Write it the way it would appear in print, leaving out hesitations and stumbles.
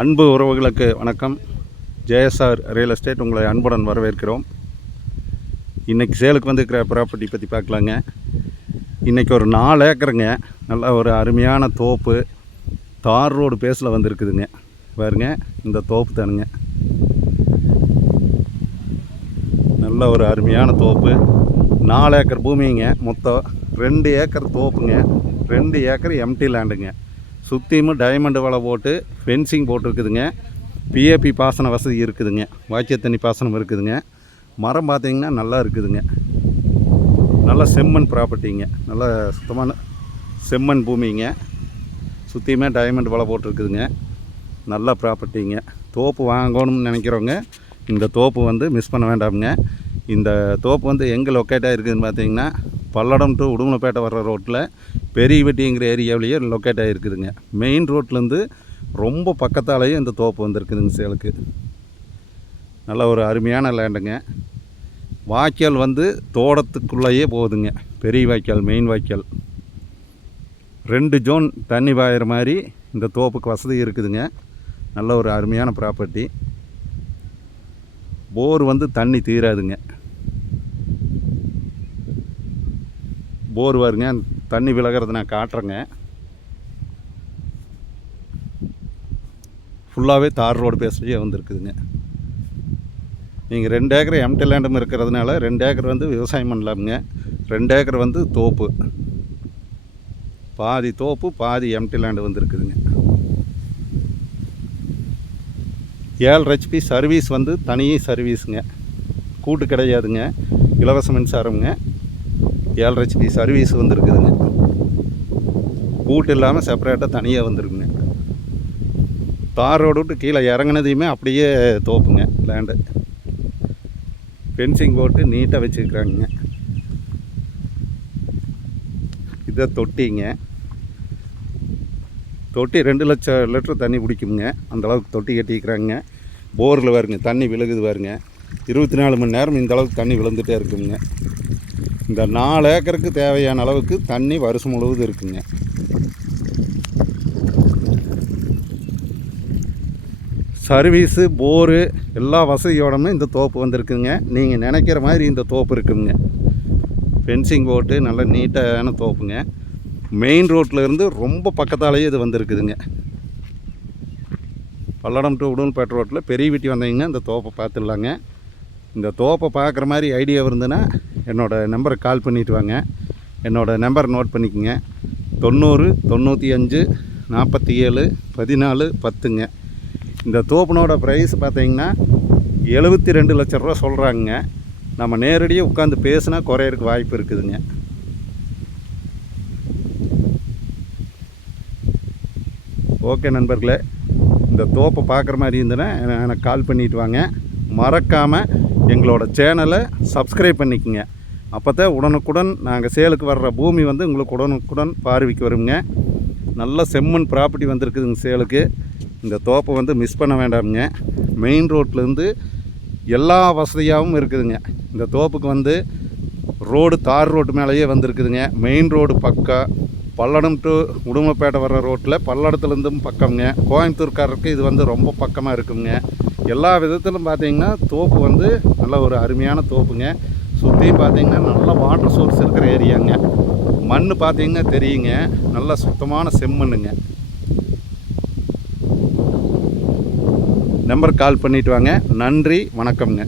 அன்பு உறவுகளுக்கு வணக்கம். ஜேஎஸ்ஆர் ரியல் எஸ்டேட் உங்களை அன்புடன் வரவேற்கிறோம். இன்றைக்கி சேலுக்கு வந்துருக்கிற ப்ராப்பர்ட்டி பற்றி பார்க்கலாங்க. இன்றைக்கி ஒரு 4 ஏக்கருங்க, நல்ல ஒரு அருமையான தோப்பு, தார் ரோடு பேஸில் வந்துருக்குதுங்க. பாருங்க, இந்த தோப்பு தானுங்க. நல்ல ஒரு அருமையான தோப்பு, 4 ஏக்கர் பூமிங்க. மொத்தம் 2 ஏக்கர் தோப்புங்க, 2 ஏக்கர் எம்டி லேண்டுங்க. சுற்றியும் டைமண்ட் வலை போட்டு ஃபென்சிங் போட்டிருக்குதுங்க. பிஏபி பாசன வசதி இருக்குதுங்க, வாய்க்கால் தண்ணி பாசனம் இருக்குதுங்க. மரம் பார்த்திங்கன்னா நல்லா இருக்குதுங்க. நல்ல செம்மண் ப்ராப்பர்ட்டிங்க, நல்ல சுத்தமான செம்மண் பூமிங்க. சுற்றியுமே டைமண்ட் வலை போட்டிருக்குதுங்க. நல்ல ப்ராப்பர்ட்டிங்க. தோப்பு வாங்கணும்னு நினைக்கிறவங்க இந்த தோப்பு மிஸ் பண்ண வேண்டாமுங்க. இந்த தோப்பு எங்கே லொக்கேட் ஆகிருக்குதுன்னு பார்த்தீங்கன்னா, பல்லடம் டு உடுமலைப்பேட்டை வர்ற ரோட்டில் பெரியவெட்டிங்கிற ஏரியாவிலேயே லொக்கேட் ஆகிருக்குதுங்க. மெயின் ரோட்லேருந்து ரொம்ப பக்கத்தாலேயே இந்த தோப்பு வந்துருக்குதுங்க சேலுக்கு. நல்ல ஒரு அருமையான லேண்டுங்க. வாய்க்கால் தோட்டத்துக்குள்ளேயே போகுதுங்க. பெரிய வாய்க்கால், மெயின் வாய்க்கால் 2 ஜோன் தண்ணி பாயிற மாதிரி இந்த தோப்புக்கு வசதி இருக்குதுங்க. நல்ல ஒரு அருமையான ப்ராப்பர்ட்டி. போர் தண்ணி தீராதுங்க. போர் வருங்க, தண்ணி விலகிறது நான் காட்டுறேங்க. ஃபுல்லாகவே தார் ரோடு பேஸ்லேயே வந்துருக்குதுங்க. நீங்கள் 2 ஏக்கர் எம்டி லேண்டும் இருக்கிறதுனால 2 ஏக்கர் விவசாயம் பண்ணலாமுங்க. 2 ஏக்கர் தோப்பு, பாதி தோப்பு பாதி எம்டி லேண்டு வந்துருக்குதுங்க. 7 HP சர்வீஸ் தனி சர்வீஸுங்க, கூட்டு கிடையாதுங்க, இலவச மின்சாரமுங்க. 7 HP சர்வீஸ் இருக்குதுங்க. கூட்டு இல்லாமல் செப்பரேட்டாக தனியாக வந்துருக்குங்க. தார் ரோடு விட்டு கீழே இறங்கினதையுமே அப்படியே தோப்புங்க லேண்டு. ஃபென்சிங் போட்டு நீட்டாக வச்சுருக்குறாங்க. இதை தொட்டிங்க. தொட்டி 2 லட்சம் லிட்டர் தண்ணி பிடிக்குங்க. அந்தளவுக்கு தொட்டி கட்டிக்கிறாங்க. போரில் பாருங்க தண்ணி விழுகுது பாருங்க. 24 மணி நேரம் இந்த அளவுக்கு தண்ணி விழுந்துகிட்டே இருக்குங்க. இந்த 4 ஏக்கருக்கு தேவையான அளவுக்கு தண்ணி வருஷம் முழுவதும் இருக்குங்க. சர்வீஸு, போரு எல்லா வசதியோடமே இந்த தோப்பு வந்துருக்குங்க. நீங்கள் நினைக்கிற மாதிரி இந்த தோப்பு இருக்குங்க. ஃபென்சிங் போட்டு நல்ல நீட்டான தோப்புங்க. மெயின் ரோட்டில் இருந்து ரொம்ப பக்கத்தாலேயே இது வந்துருக்குதுங்க. பல்லடம் டு உடுமலைப்பேட்டை ரோட்டில் பெரிய வீட்டி வந்தீங்கன்னா இந்த தோப்பை பார்த்துடலாங்க. இந்த தோப்பை பார்க்குற மாதிரி ஐடியா இருந்துன்னா என்னோடய நம்பருக்கு கால் பண்ணிவிட்டு வாங்க. என்னோடய நம்பர் நோட் பண்ணிக்கோங்க. 90 95 47 14 10ங்க. இந்த தோப்புனோட ப்ரைஸ் பார்த்தீங்கன்னா 72 லட்ச ரூபா சொல்கிறாங்க. நம்ம நேரடியாக உட்காந்து பேசினா குறையிறதுக்கு வாய்ப்பு இருக்குதுங்க. ஓகே நண்பர்களே, இந்த தோப்பை பார்க்குற மாதிரி இருந்ததுன்னா எனக்கு கால் பண்ணிவிட்டு வாங்க. மறக்காமல் எங்களோட சேனலை சப்ஸ்கிரைப் பண்ணிக்கோங்க. அப்போ தான் உடனுக்குடன் நாங்கள் சேலுக்கு வர்ற பூமி உங்களுக்கு உடனுக்குடன் பார்வைக்கு வருங்க. நல்ல செம்மண் ப்ராப்பர்ட்டி வந்துருக்குதுங்க சேலுக்கு. இந்த தோப்பை மிஸ் பண்ண வேண்டாமுங்க. மெயின் ரோட்லேருந்து எல்லா வசதியாகவும் இருக்குதுங்க. இந்த தோப்புக்கு ரோடு தார் ரோடு மேலேயே வந்துருக்குதுங்க. மெயின் ரோடு பக்கம், பல்லடம் டு உடுமலைப்பேட்டை வர்ற ரோட்டில் பல்லடத்துலேருந்தும் பக்கம்ங்க. கோயம்புத்தூர்காரருக்கு இது ரொம்ப பக்கமாக இருக்குங்க. எல்லா விதத்திலும் பார்த்திங்கன்னா தோப்பு நல்ல ஒரு அருமையான தோப்புங்க. சுற்றியும் பார்த்திங்கன்னா நல்ல வாட்டர் சோர்ஸ் இருக்கிற ஏரியாங்க. மண் பார்த்திங்கன்னா தெரியுங்க, நல்ல சுத்தமான செம்மண்ணுங்க. நம்பருக்கு கால் பண்ணிவிட்டு வாங்க. நன்றி, வணக்கம்ங்க.